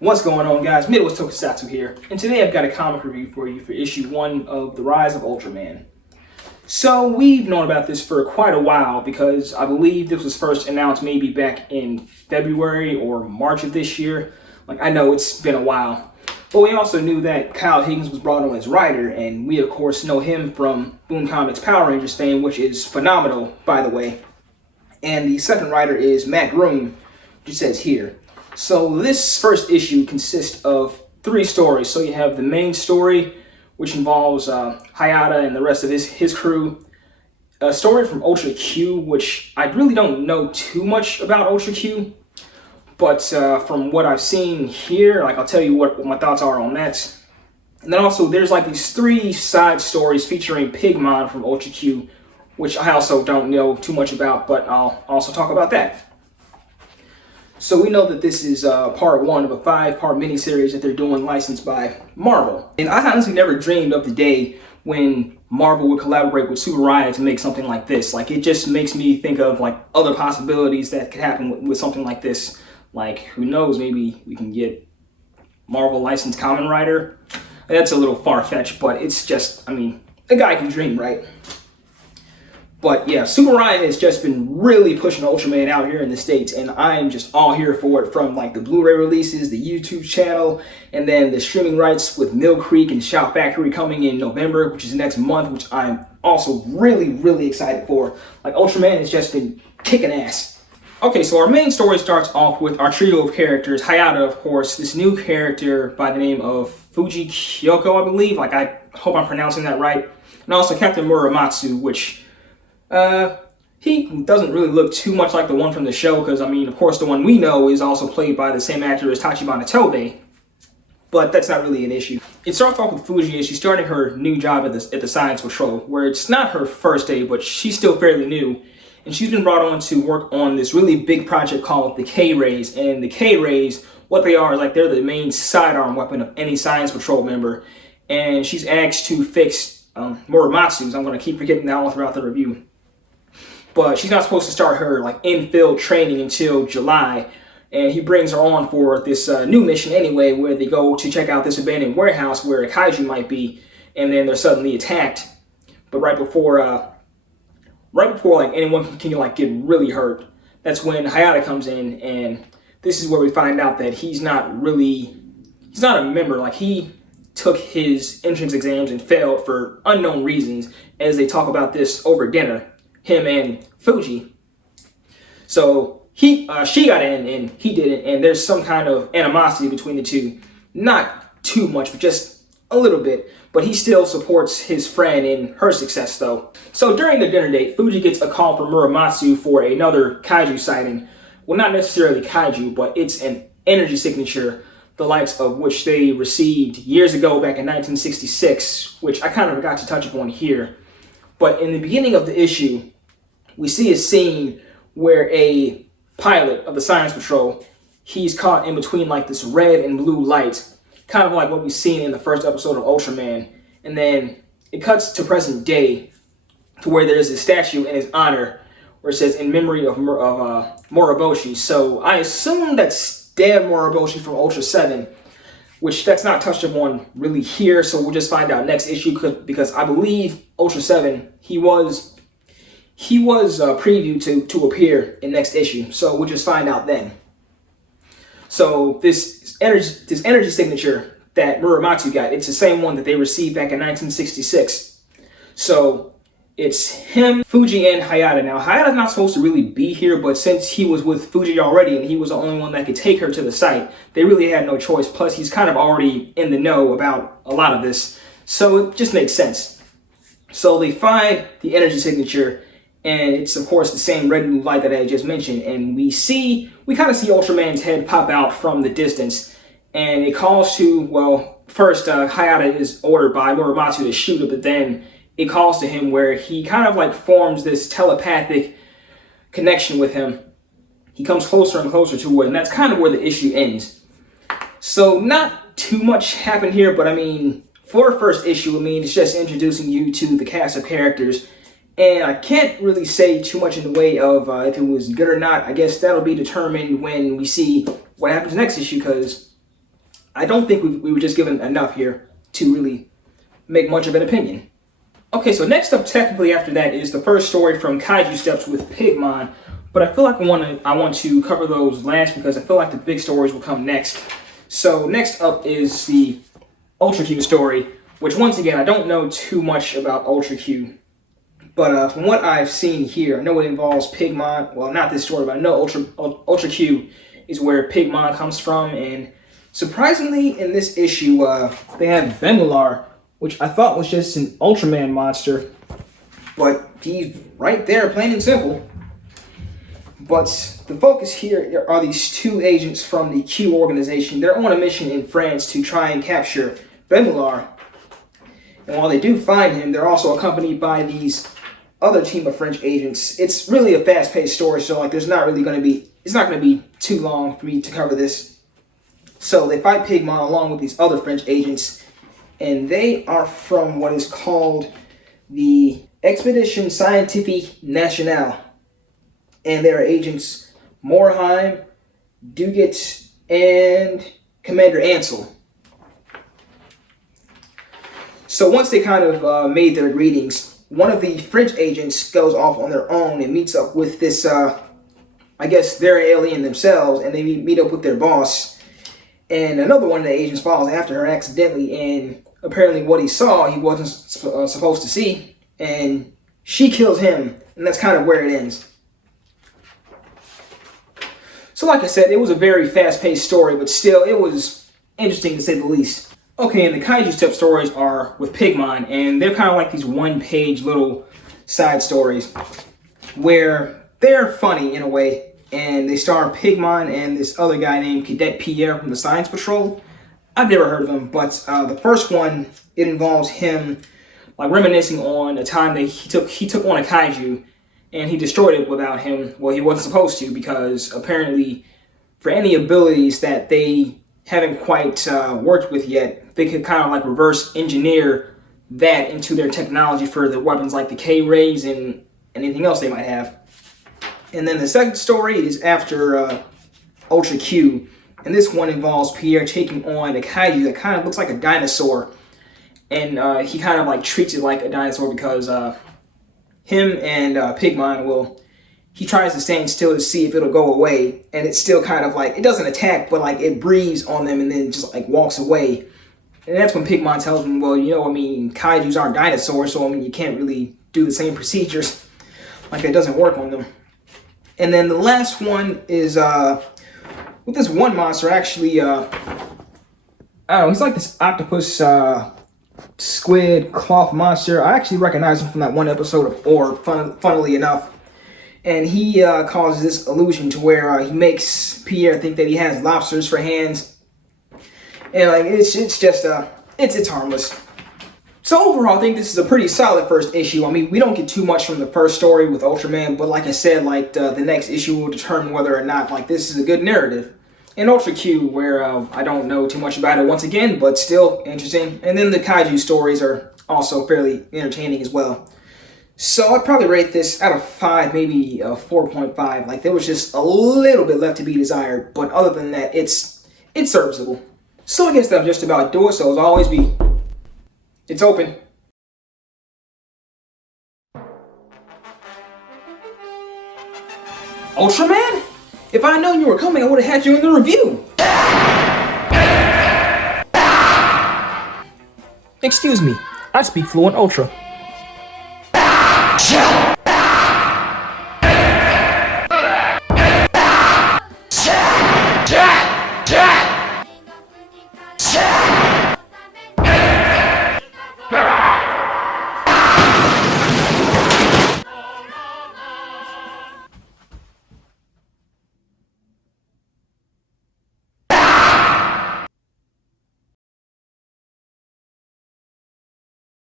What's going on, guys? Midwest Tokusatsu here, and today I've got a comic review for you for issue 1 of the Rise of Ultraman. So we've known about this for quite a while because I believe this was first announced maybe back in February or March of this year. I know it's been a while. But we also knew that Kyle Higgins was brought on as writer, and we of course know him from Boom Comics Power Rangers fame, which is phenomenal, by the way. And the second writer is Matt Groom, which it says here. So this first issue consists of 3 stories. So you have the main story, which involves Hayata and the rest of his crew. A story from Ultra Q, which I really don't know too much about Ultra Q. But from what I've seen here, I'll tell you what my thoughts are on that. And then also there's these 3 side stories featuring Pigmon from Ultra Q, which I also don't know too much about, but I'll also talk about that. So we know that this is part 1 of a 5-part miniseries that they're doing licensed by Marvel. And I honestly never dreamed of the day when Marvel would collaborate with Super Riot to make something like this. It just makes me think of other possibilities that could happen with something like this. Who knows, maybe we can get Marvel licensed Kamen Rider. That's a little far-fetched, but it's just, a guy can dream, right? But yeah, Super Riot has just been really pushing Ultraman out here in the States, and I'm just all here for it, from the Blu-ray releases, the YouTube channel, and then the streaming rights with Mill Creek and Shout Factory coming in November, which is next month, which I'm also really excited for. Ultraman has just been kicking ass. Okay, so our main story starts off with our trio of characters. Hayata, of course, this new character by the name of Fuji Kyoko, I believe. I hope I'm pronouncing that right. And also Captain Muramatsu, which he doesn't really look too much like the one from the show, because, of course, the one we know is also played by the same actor as Tachibana Tobe, but that's not really an issue. It starts off with Fuji as she's starting her new job at the Science Patrol, where it's not her first day, but she's still fairly new, and she's been brought on to work on this really big project called the K-Rays. And the K-Rays, what they are is they're the main sidearm weapon of any Science Patrol member, and she's asked to fix Muramatsu's. I'm going to keep forgetting that all throughout the review. But she's not supposed to start her in-field training until July, and he brings her on for this new mission anyway, where they go to check out this abandoned warehouse where a kaiju might be, and then they're suddenly attacked. But right before anyone can get really hurt, that's when Hayata comes in, and this is where we find out that he's not a member. He took his entrance exams and failed for unknown reasons, as they talk about this over dinner, him and Fuji. So she got in and he didn't, and there's some kind of animosity between the two. Not too much, but just a little bit. But he still supports his friend in her success, though. So during the dinner date, Fuji gets a call from Muramatsu for another kaiju sighting. Well, not necessarily kaiju, but it's an energy signature, the likes of which they received years ago back in 1966, which I kind of forgot to touch upon here. But in the beginning of the issue, we see a scene where a pilot of the Science Patrol, he's caught in between this red and blue light, kind of like what we've seen in the first episode of Ultraman. And then it cuts to present day, to where there's a statue in his honor, where it says, "In memory of Moriboshi." So I assume that's Dan Moriboshi from Ultra 7, which that's not touched upon really here, so we'll just find out next issue, because I believe Ultra 7, he was previewed to appear in next issue, so we'll just find out then. So this energy signature that Muramatsu got, it's the same one that they received back in 1966. So it's him, Fuji, and Hayata. Now, Hayata's not supposed to really be here, but since he was with Fuji already and he was the only one that could take her to the site, they really had no choice. Plus, he's kind of already in the know about a lot of this, so it just makes sense. So they find the energy signature, and it's, of course, the same red and blue light that I just mentioned, and we kind of see Ultraman's head pop out from the distance, and it calls to, well, first, Hayata is ordered by Muramatsu to shoot it, but then it calls to him where he kind of forms this telepathic connection with him. He comes closer and closer to it, and that's kind of where the issue ends. So not too much happened here, but for a first issue, it's just introducing you to the cast of characters. And I can't really say too much in the way of if it was good or not. I guess that'll be determined when we see what happens next issue, because I don't think we were just given enough here to really make much of an opinion. Okay, so next up, technically after that, is the first story from Kaiju Steps with Pigmon, but I feel like I want to cover those last because I feel like the big stories will come next. So next up is the Ultra Q story, which once again I don't know too much about Ultra Q, but from what I've seen here, I know it involves Pigmon. Well, not this story, but I know Ultra Q is where Pigmon comes from, and surprisingly in this issue they have Vemular, which I thought was just an Ultraman monster, but he's right there, plain and simple. But the focus here are these two agents from the Q organization. They're on a mission in France to try and capture Vemular. And while they do find him, they're also accompanied by these other team of French agents. It's really a fast-paced story, so like it's not going to be too long for me to cover this. So they fight Pigmon along with these other French agents, and they are from what is called the Expedition Scientifique Nationale. And there are agents Morheim, Dugat, and Commander Ansel. So once they kind of made their greetings, one of the French agents goes off on their own and meets up with this, I guess they're alien themselves, and they meet up with their boss. And another one of the agents follows after her accidentally, and apparently what he saw, he wasn't supposed to see, and she kills him, and that's kind of where it ends. So like I said, it was a very fast-paced story, but still, it was interesting to say the least. Okay, and the Kaiju Step stories are with Pigmon, and they're kind of like these one-page little side stories where they're funny in a way, and they star Pigmon and this other guy named Cadet Pierre from the Science Patrol. I've never heard of him, but the first one, it involves him like reminiscing on a time that he took on a kaiju, and he destroyed it without him. Well, he wasn't supposed to, because apparently for any abilities that they haven't quite worked with yet, they could kind of like reverse engineer that into their technology for the weapons like the K-rays and anything else they might have. And then the second story is after Ultra Q, and this one involves Pierre taking on a kaiju that kind of looks like a dinosaur, and he kind of like treats it like a dinosaur because him and Pigmon he tries to stand still to see if it'll go away, and it's still kind of like, it doesn't attack, but like it breathes on them and then just like walks away. And that's when Pigmon tells him, well, you know, I mean, kaijus aren't dinosaurs, so I mean, you can't really do the same procedures. Like, it doesn't work on them. And then the last one is with this one monster, actually, I don't know, he's like this octopus, squid, cloth monster. I actually recognize him from that one episode of Orb, funnily enough. And he causes this illusion to where he makes Pierre think that he has lobsters for hands. And like it's just it's harmless. So overall, I think this is a pretty solid first issue. I mean, we don't get too much from the first story with Ultraman, but like I said, like the next issue will determine whether or not like this is a good narrative. And Ultra Q, where I don't know too much about it once again, but still interesting. And then the kaiju stories are also fairly entertaining as well. So I'd probably rate this out of 5, maybe 4.5. Like, there was just a little bit left to be desired, but other than that, it's serviceable. So I guess that'll just about do it. So as always, it's open. Ultraman? If I'd known you were coming, I would have had you in the review. Excuse me, I speak fluent Ultra.